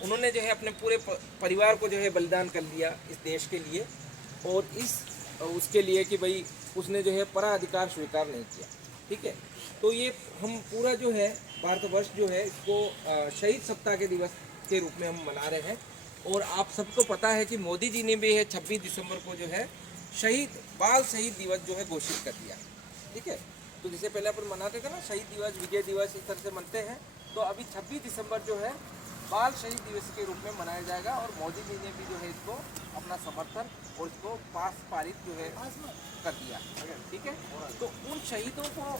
उन्होंने जो है अपने पूरे परिवार को जो है बलिदान कर दिया इस देश के लिए, और इस उसके लिए कि भाई उसने जो है परा अधिकार स्वीकार नहीं किया। ठीक है, तो ये हम पूरा जो है भारतवर्ष जो है इसको शहीद सप्ताह के दिवस के रूप में हम मना रहे हैं। और आप सबको पता है कि मोदी जी ने भी है 26 दिसंबर को जो है बाल शहीद दिवस जो है घोषित कर दिया। ठीक है, तो जैसे पहले अपन मनाते थे ना शहीद दिवस, विजय दिवस, इस तरह से मनते हैं, तो अभी 26 दिसंबर जो है बाल शहीद दिवस के रूप में मनाया जाएगा। और मोदी जी ने भी जो है इसको अपना समर्थन और इसको पारित जो है कर दिया। ठीक है, तो उन शहीदों को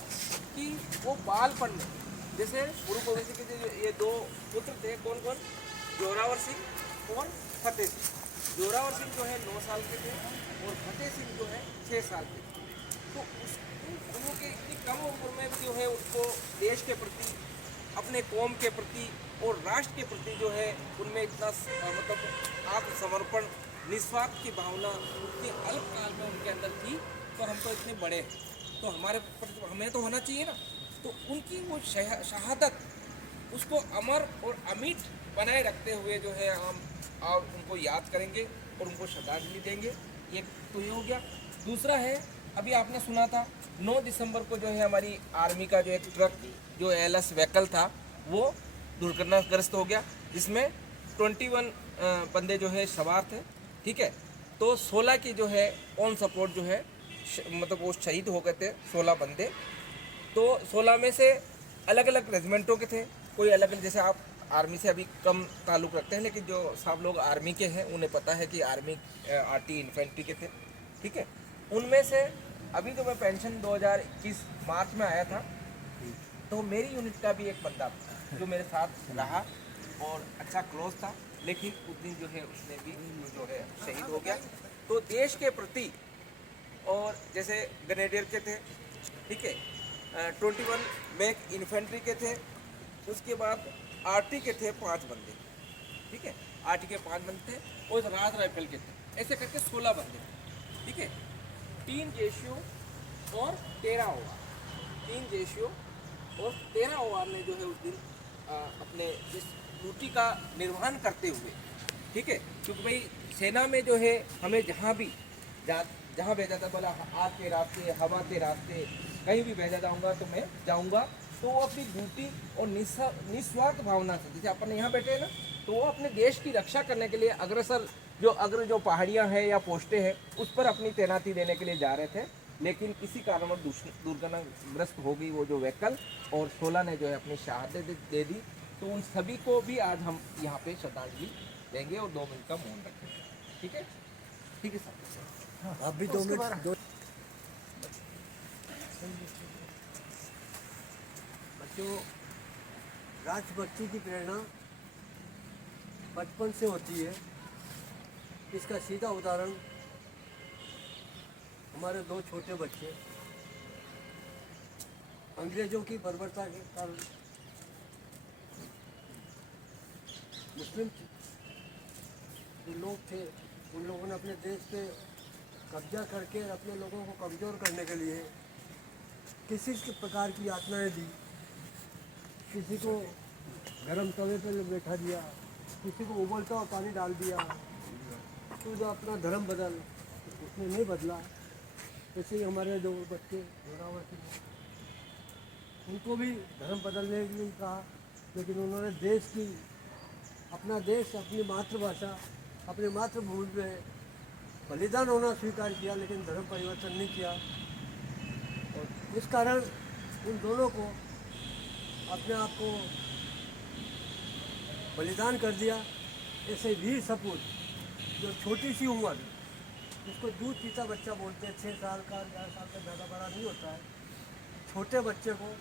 कि वो बालपन में, जैसे गुरु गोविंद सिंह के जो ये दो पुत्र थे, कौन कौन, जोरावर सिंह और फतेह सिंह। जोरावर सिंह जो है 9 साल के थे और फतेह सिंह जो है 6 साल के थे। तो उन के इतनी कम उम्र में भी जो है उसको देश के प्रति, अपने कौम के प्रति और राष्ट्र के प्रति जो है उनमें इतना मतलब आत्मसमर्पण, निस्वार्थ की भावना उनके अल्पकाल में उनके अंदर थी। तो हम तो इतने बड़े हैं, तो हमारे प्रति हमें तो होना चाहिए ना। तो उनकी वो शहादत, उसको अमर और अमिट बनाए रखते हुए जो है हम और उनको याद करेंगे और उनको श्रद्धांजलि देंगे। एक तो ये हो गया। दूसरा है, अभी आपने सुना था 9 दिसंबर को जो है हमारी आर्मी का जो एक ट्रक जो एलएस व्हीकल था वो दुर्घटनाग्रस्त हो गया, जिसमें 21 बंदे जो है सवार थे। ठीक है, तो 16 की जो है ऑन सपोर्ट जो है मतलब वो शहीद हो गए थे 16 बंदे। तो 16 में से अलग अलग रेजिमेंटों के थे, कोई अलग अलग, जैसे आप आर्मी से अभी कम ताल्लुक़ रखते हैं, लेकिन जो सब लोग आर्मी के हैं उन्हें पता है कि आर्मी आरटी इन्फेंट्री के थे। ठीक है, उनमें से अभी जो मैं पेंशन 2021 मार्च में आया था, तो मेरी यूनिट का भी एक बंदा जो मेरे साथ रहा और अच्छा क्लोज था, लेकिन उस दिन जो है उसने भी जो है शहीद हो गया। तो देश के प्रति, और जैसे ग्रेनेडियर के थे, ठीक है, 21 मैक इन्फेंट्री के थे, उसके बाद आरटी के थे 5 बंदे। ठीक है, आरटी के 5 बंदे थे और राहत राइफल के थे, ऐसे करके 16 बंदे। ठीक है, 3 जेसीओ और 13 ओआर, 3 जेसीओ और 13 ओआर ने जो है उस दिन अपने इस ड्यूटी का निर्वहन करते हुए, ठीक है, क्योंकि भाई सेना में जो है हमें जहाँ भी जहाँ भेजा था, बोला आग के रास्ते, हवा के रास्ते, कहीं भी भेजा जाऊँगा तो मैं जाऊँगा। तो वो अपनी ड्यूटी और निस्वार्थ भावना से, जैसे अपन यहाँ बैठे हैं ना, तो वो अपने देश की रक्षा करने के लिए अग्रसर जो पहाड़ियाँ हैं या पोस्टें हैं उस पर अपनी तैनाती देने के लिए जा रहे थे। लेकिन किसी कारणवश दुर्घटनाग्रस्त हो गई वो जो व्हीकल, और 16 ने जो है अपनी शहादत दे दी। तो उन सभी को भी आज हम यहाँ पे श्रद्धांजलि देंगे और 2 मिनट का मौन रखेंगे। ठीक है, ठीक है सर, हाँ, आप भी 2 मिनट दो। बच्चों, राष्ट्रभक्ति की प्रेरणा बचपन से होती है। इसका सीधा उदाहरण हमारे 2 छोटे बच्चे अंग्रेजों की बर्बरता के कारण मुस्लिम जो लोग थे, उन लोगों ने अपने देश पे कब्जा करके अपने लोगों को कमज़ोर करने के लिए किसी प्रकार की यातनाएं दी। किसी को गरम तवे पर बैठा दिया, किसी को उबलता हुआ पानी डाल दिया, तो जो अपना धर्म बदल, उसने नहीं बदला। ऐसे ही हमारे 2 बच्चे जोरावर सिंह, उनको भी धर्म बदलने के लिए कहा, लेकिन उन्होंने अपना देश, अपनी मातृभाषा, अपनी मातृभूमि में बलिदान होना स्वीकार किया, लेकिन धर्म परिवर्तन नहीं किया। और इस कारण उन दोनों को अपने आप को बलिदान कर दिया। ऐसे वीर सपूत जो छोटी सी उम्र, जिसको दूध पीता बच्चा बोलते हैं, 6 साल का, 4 साल का, ज़्यादा बड़ा नहीं होता है, छोटे बच्चे को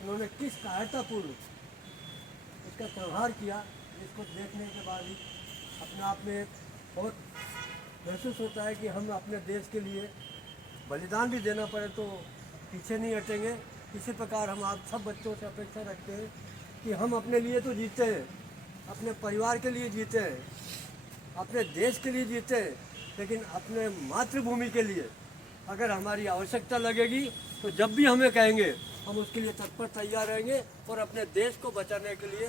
उन्होंने किस कायरतापूर्व इसका संहार किया, इसको देखने के बाद ही अपने आप में बहुत महसूस होता है कि हम अपने देश के लिए बलिदान भी देना पड़े तो पीछे नहीं हटेंगे। इसी प्रकार हम आप सब बच्चों से अपेक्षा रखते हैं कि हम अपने लिए तो जीते हैं, अपने परिवार के लिए जीते हैं, अपने देश के लिए जीते हैं, लेकिन अपने मातृभूमि के लिए अगर हमारी आवश्यकता लगेगी तो जब भी हमें कहेंगे हम उसके लिए तत्पर तैयार रहेंगे और अपने देश को बचाने के लिए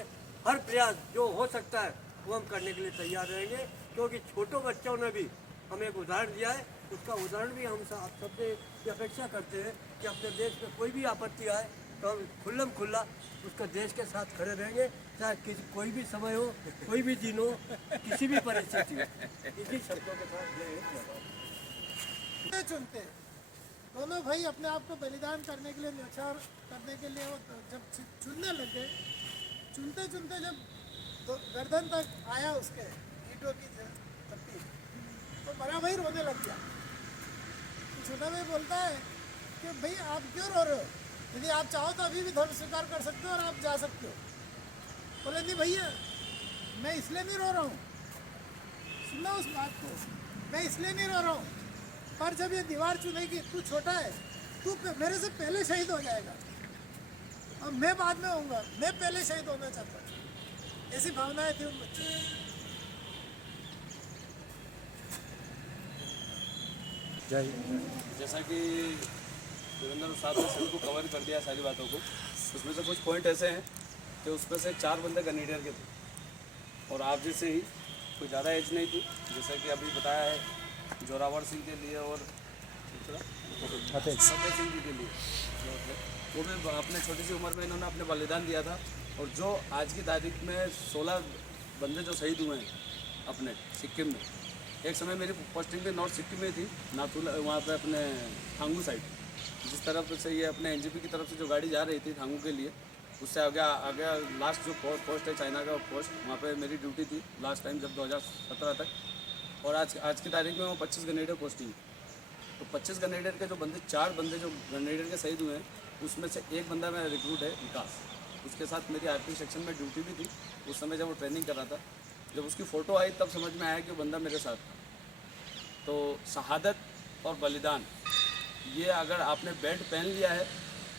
हर प्रयास जो हो सकता है वो हम करने के लिए तैयार रहेंगे, क्योंकि छोटों बच्चों ने भी हमें एक उदाहरण दिया है। उसका उदाहरण भी हम आप सबसे ये अपेक्षा करते हैं कि अपने देश में कोई भी आपत्ति आए तो हम खुल्लम खुल्ला उसका देश के साथ खड़े रहेंगे, चाहे कोई भी समय हो, कोई भी दिन हो, किसी भी परिस्थिति हो। इसी शब्दों के साथ जय हिंद, जय भारत। चुनते दोनों भाई अपने आप को बलिदान करने के लिए, न्यौछावर करने के लिए वो जब चुनने लगे, चुनते चुनते जब गर्दन तक आया उसके ईंटों की तपी, तो बड़ा भाई रोने लग गया। तो छोटा भाई बोलता है कि भाई आप क्यों रो रहे हो, यदि आप चाहो तो अभी भी धर्म स्वीकार कर सकते हो और आप जा सकते हो। बोले नहीं भैया, मैं इसलिए नहीं रो रहा हूँ, सुनना उस बात को, मैं इसलिए नहीं रो रहा हूँ, पर जब ये दीवार चुनेगी, तू छोटा है, तू मेरे से पहले शहीद हो जाएगा और मैं बाद में होऊंगा, मैं पहले शहीद होना चाहता हूँ। ऐसी भावनाएं थी उन बच्चों की। जैसा कि देवेंद्र साहब ने सभी को कवर कर दिया सारी बातों को, उसमें से कुछ पॉइंट ऐसे हैं कि उसमें से 4 बंदे गन्नीडेर के थे और आप जैसे ही कोई ज़्यादा एज नहीं थी, जैसा कि अभी बताया है जोरावर सिंह के लिए और फतेह सिंह जी के लिए, वो भी अपने छोटी सी उम्र में इन्होंने अपने बलिदान दिया था। और जो आज की तारीख में 16 बंदे जो शहीद हुए हैं अपने सिक्किम में, एक समय मेरी पोस्टिंग भी नॉर्थ सिक्किम में थी, नाथुला वहाँ पे अपने थांगू साइड, जिस तरफ से ये अपने एनजीपी की तरफ से जो गाड़ी जा रही थी थांगू के लिए, उससे आगे लास्ट जो पोस्ट है चाइना का पोस्ट, वहाँ पे मेरी ड्यूटी थी लास्ट टाइम जब 2017 तक। और आज की तारीख में वो 25 ग्रेनेडर पोस्टिंग, तो 25 ग्रेनेडर के जो बंदे 4 बंदे जो ग्रेनेडर के शहीद हुए हैं, उसमें से एक बंदा मेरा रिक्रूट है विकास, उसके साथ मेरी आर्मी सेक्शन में ड्यूटी भी थी उस समय जब वो ट्रेनिंग कर रहा था। जब उसकी फ़ोटो आई तब समझ में आया कि वो बंदा मेरे साथ था। तो शहादत और बलिदान, ये अगर आपने बेल्ट पहन लिया है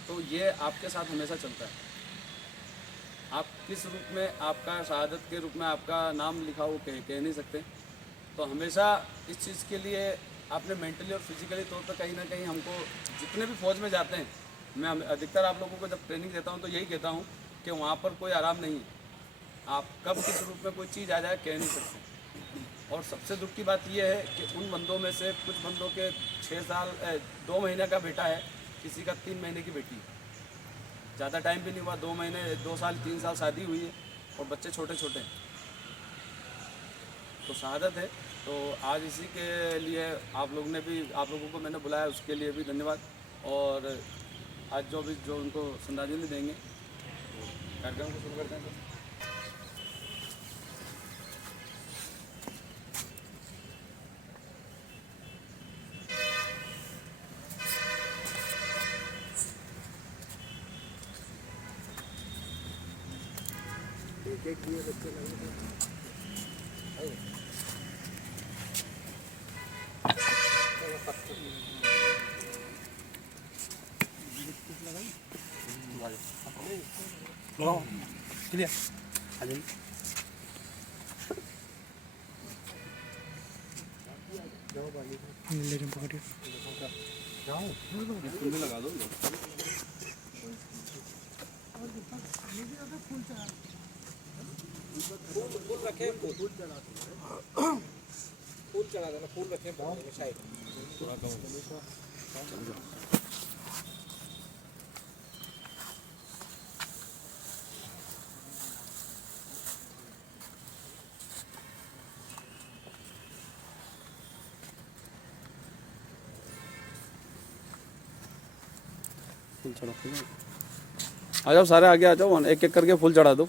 तो ये आपके साथ हमेशा चलता है। आप किस रूप में आपका शहादत के रूप में आपका नाम लिखा हो कह नहीं सकते। तो हमेशा इस चीज़ के लिए आपने मेंटली और फिजिकली तौर पर कहीं ना कहीं हमको, जितने भी फौज में जाते हैं, मैं अधिकतर आप लोगों को जब ट्रेनिंग देता हूँ तो यही कहता हूँ कि वहाँ पर कोई आराम नहीं है। आप कब किस रूप में कोई चीज़ आ जाए कह नहीं सकते। और सबसे दुख की बात यह है कि उन बंदों में से कुछ बंदों के 2 महीने का बेटा है, किसी का 3 महीने की बेटी है, ज़्यादा टाइम भी नहीं हुआ, 2 महीने 2 साल 3 साल शादी हुई है और बच्चे छोटे छोटे हैं। तो शहादत है। तो आज इसी के लिए आप लोगों को मैंने बुलाया, उसके लिए भी धन्यवाद। और आज जो उनको श्रद्धांजलि देंगे, कार्यक्रम को शुरू करते हैं। एक दिए बच्चे लगे लगा दो। फूल रखे, फूल चढ़ा देना, फूल रखे शायद। फूल चढ़ा आ जाओ, सारे आगे आ जाओ, एक एक करके फूल चढ़ा दो।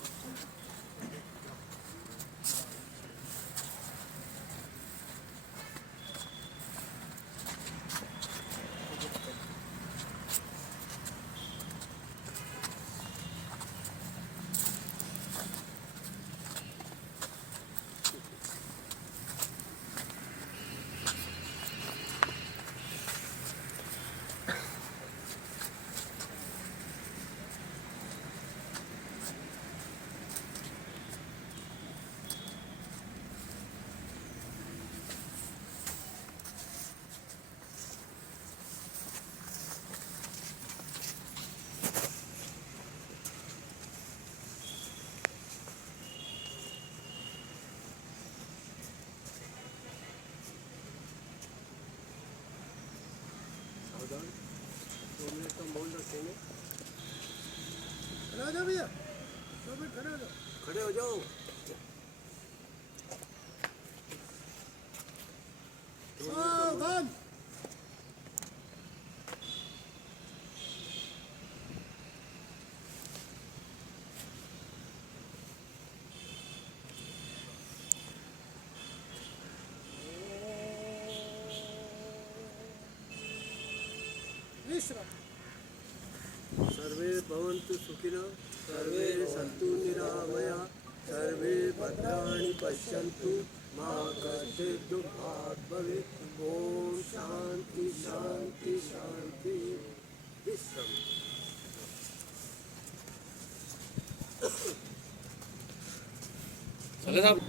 फोन रखेंगे। खड़े हो जाओ भैया, 2 मिनट खड़े हो जाओ। खड़े हो जाओ। सावधान। विश्राम। सर्वे भवन्तु सुखिनः, सर्वे सन्तु निरामयाः, सर्वे भद्राणि पश्यन्तु, मा कश्चित् दुःखात् भवेत्। ॐ शान्ति शान्ति शान्ति। विश्राम। चले साहब।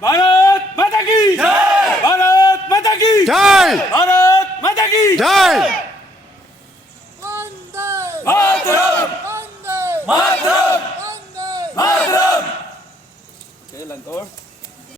भारत माता की जय, भारत माता की जय, भारत माता की जय। वंदे मातरम, वंदे मातरम, वंदे मातरम। जय लंतोड़।